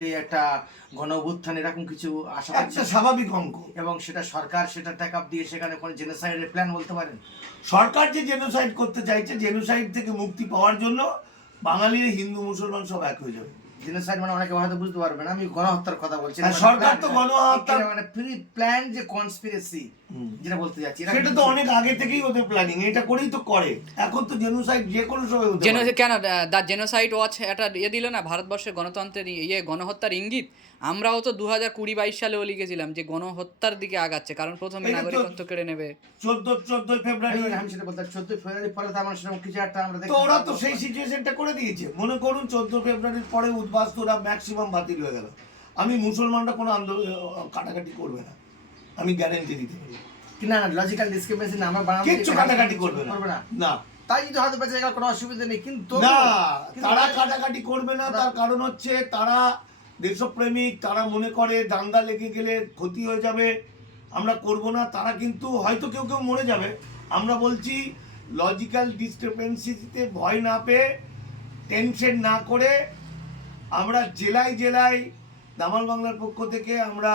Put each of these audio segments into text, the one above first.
একটা গণ অভ্যুত্থান এরকম কিছু আশা একটা স্বাভাবিক অঙ্ক। এবং সেটা সরকার সেটা টেক আপ দিয়ে সেখানে কোনো জেনোসাইডের প্ল্যান বলতে পারেন? সরকার যে জেনোসাইড করতে চাইছে জেনোসাইড থেকে মুক্তি পাওয়ার জন্য বাঙালির হিন্দু মুসলমান সব এক হয়ে যাবে। জেনোসাইড মানে অনেকে হয়তো বুঝতে পারবে না আমি গণহত্যার কথা বলছি। মানে সরকার তো গণহত্যা- মানে প্রি প্ল্যান যে কনস্পিরেসি। যেটা বলতে যাচ্ছি সেটা তো অনেক আগে থেকেই ওদের প্ল্যানিং এটা করেই তো করে। এখন তো জেনোসাইড যে কোনো সময় হতে কেন? দ্য জেনোসাইড ওয়াচ একটা ইয়ে দিল না ভারতবর্ষের গণতন্ত্রের ইয়ে গণহত্যার ইঙ্গিত? আমরাও তো দু হাজার কুড়ি বাইশ সালেও লিখেছিলাম যে গণহত্যার দিকে আগাচ্ছে কারণ প্রথমে নাগরিকত্ব কেড়ে নেবে। চোদ্দ চোদ্দই ফেব্রুয়ারি। আমি- সেটা বলতে চোদ্দই ফেব্রুয়ারি পরে তো আমার সেরকম কিছু একটা আমরা তো ওরা তো। সেই সিচুয়েশনটা করে দিয়েছে। মনে করুন চোদ্দ ফেব্রুয়ারির পরে উদ্বাস্তুরা ম্যাক্সিমাম বাতিল হয়ে গেল। আমি মুসলমানরা কোনো আন্দোলন কাটাকাটি করবে না। আমি গ্যারেন্টি দিতে পারি। না লজিক্যাল ডিসক্রিমিনেশন না আমার বানানো কিচ্ছু কাটাকাটি করবে না। করবে না। না। তাই যদি হয়তো বেঁচে গেলে কোনো অসুবিধা নেই। কিন্তু না তারা কাটাকাটি করবে না তার কারণ হচ্ছে তারা দেশপ্রেমিক তারা মনে করে দাঙ্গা লেগে গেলে ক্ষতি হয়ে যাবে। আমরা করব না তারা কিন্তু হয়তো কেউ কেউ মরে যাবে। আমরা বলছি লজিক্যাল ডিসক্রিপেন্সিতে ভয় না পেয়ে টেনশন না করে আমরা জেলায় জেলায় দামাল বাংলার পক্ষ থেকে আমরা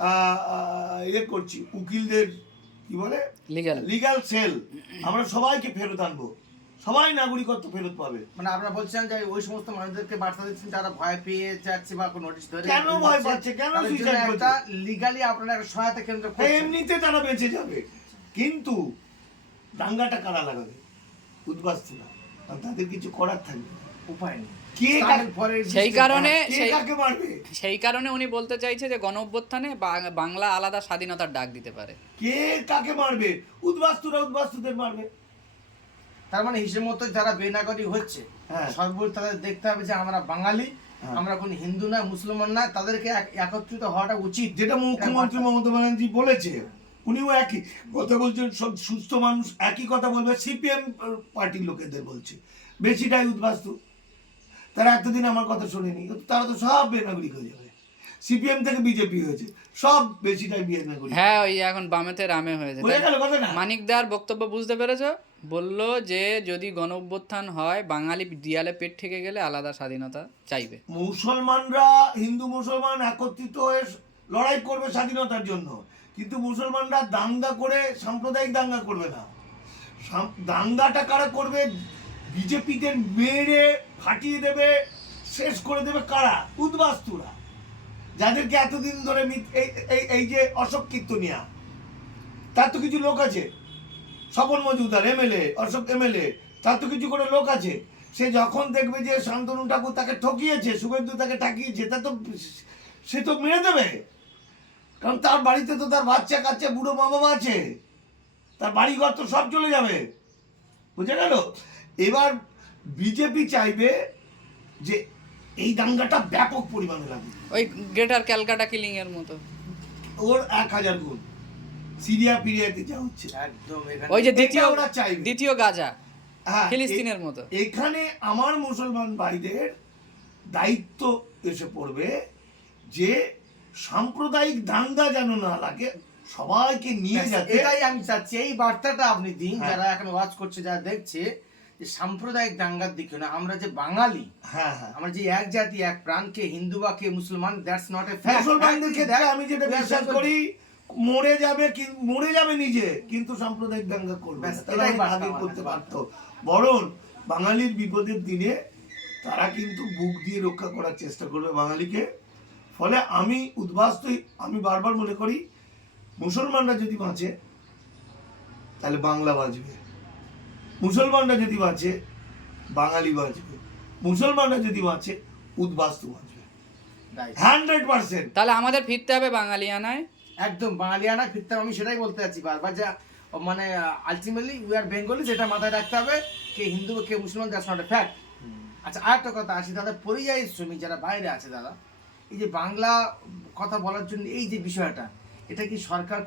ইয়ে করছি উকিলদের কি বলে? লিগাল লিগ্যাল সেল আমরা সবাইকে ফেরত আনব। সবাই নাগরিকত্ব ফেরত পাবে। মানে আপনারা বলছেন যে ওই সমস্ত মানুষদেরকে বার্তা দিচ্ছেন যারা ভয় পেয়ে যাচ্ছে বা কোনো নোটিশ ধরে কেন ভয় পাচ্ছে? কেন একটা করছে? লিগালি আপনারা একটা সহায়তা কেন্দ্র হ্যাঁ, এমনিতে তারা বেঁচে যাবে। কিন্তু দাঙ্গাটা কারা লাগাবে? উদ্বাস্তুরা। আর তাদের কিছু করার থাকবে উপায় নেই। সেই কারণে সেই কাকে মারবে? সেই কারণে উনি বলতে চাইছে যে গণ অভ্যুত্থানে বাংলা আলাদা স্বাধীনতার ডাক দিতে পারে। কে কাকে মারবে? উদ্বাস্তুরা উদ্বাস্তুদের মারবে। তার মানে হিসেব মতো যারা বেনাগরিক হচ্ছে হ্যাঁ। সর্বোচ্চ তাদের দেখতে হবে যে আমরা বাঙালি হ্যাঁ। আমরা কোন হিন্দু না মুসলমান না তাদেরকে একত্রিত হওয়াটা উচিত। যেটা মুখ্যমন্ত্রী মমতা ব্যানার্জি বলেছে উনিও একই। কথা বলছেন সব সুস্থ মানুষ একই কথা বলবে সিপিএম পার্টির লোকেদের বলছে। বেশিটাই উদ্বাস্তু। তারা এতদিন আমার কথা শোনেনি। তারা তো সব বেনাগরিক হয়ে যাবে। সিপিএম থেকে বিজেপি হয়েছে। সব বেশিটাই বেনাগরিক হ্যাঁ ওই এখন বামেতে রামে হয়েছে বোঝা গেল কথা না? মানিক দার বক্তব্য বুঝতে পেরেছ? বলল যে যদি গণ অভ্যুত্থান হয় বাঙালি দিয়ালে পেট থেকে গেলে আলাদা স্বাধীনতা চাইবে। মুসলমানরা হিন্দু মুসলমান একত্রিত হয়ে লড়াই করবে স্বাধীনতার জন্য। কিন্তু মুসলমানরা দাঙ্গা করে সাম্প্রদায়িক দাঙ্গা করবে না। দাঙ্গাটা কারা করবে? বিজেপিদের মেরে ফাটিয়ে দেবে, শেষ করে দেবে কারা? উদ্বাস্তুরা। যাদেরকে এতদিন ধরে এই যে অশোক কীর্তনিয়া, তার তো কিছু লোক আছে। স্বপন মজুমদার, এমএলএ, অশোক এমএলএ, তার তো কিছু করে লোক আছে। সে যখন দেখবে যে শান্তনু ঠাকুর তাকে ঠকিয়েছে, শুভেন্দু তাকে ঠাকিয়েছে, তা তো সে তো মেরে দেবে। কারণ তার বাড়িতে তো তার বাচ্চা কাচ্চা, বুড়ো মা বাবা আছে। তার বাড়িঘর তো সব চলে যাবে। বুঝে গেল? এবার বিজেপি চাইবে যে এই দাঙ্গাটা ব্যাপক পরিমাণে লাগবে ওই গ্রেটার ক্যালকাটা কিলিং এর মতো ওর এক হাজার গুণ সিরিয়া পিরিয়াতে যা হচ্ছে একদম এখানে ওই যে দ্বিতীয় ওরা চাইবে। দ্বিতীয় গাজা হ্যাঁ, ফিলিস্তিনের মতো। এখানে আমার মুসলমান ভাইদের দায়িত্ব এসে পড়বে যে সাম্প্রদায়িক দাঙ্গা যেন না লাগে সবাইকে নিয়ে যাতে এটাই আমি চাচ্ছি এই বার্তাটা আপনি দিন হ্যাঁ। যারা এখন ওয়াচ করছে যারা দেখছে যে সাম্প্রদায়িক দাঙ্গার দিকে না আমরা যে বাঙালি হ্যাঁ হ্যাঁ। আমরা যে এক জাতি এক প্রাণকে হিন্দু বা কে মুসলমান দ্যাটস নট এ ফ্যাক্ট মুসলমানদের ক্ষেত্রে আমি যেটা বিশ্বাস করি মরে যাবে মরে যাবে নিজে কিন্তু সাম্প্রদায়িক দাঙ্গা করবে বার্তা আগে করতে পারতো বরং বাঙালির বিপদের দিনে তারা কিন্তু বুক দিয়ে রক্ষা করার চেষ্টা করবে বাঙালিকে। ফলে আমি উদ্বাস্ত আমি বারবার মনে করি মুসলমানরা যদি বাঁচে তাহলে বাংলা বাঁচবে। মুসলমানরা যদি বাঁচে বাঙালি বাঁচবে। মুসলমানরা যদি বাঁচে উদ্বাস্তু বাঁচবে। Hundred percent. তাহলে আমাদের ফিরতে হবে বাঙালিয়ানায়? একদম বাঙালিয়ানা ফিরতে হবে, আমি সেটাই বলতে চাচ্ছি বারবার যা মানে আলটিমেটলি উই আর বেঙ্গলি যেটা মাথায় রাখতে হবে কে হিন্দু কে মুসলমান দ্যাটস নট এ ফ্যাক্ট আচ্ছা আরেকটা কথা আসি দাদা পরিযায়ী শ্রমিক যারা বাইরে আছে দাদা এই যে বাংলা কথা বলার জন্য এই যে বিষয়টা এটা কি সরকার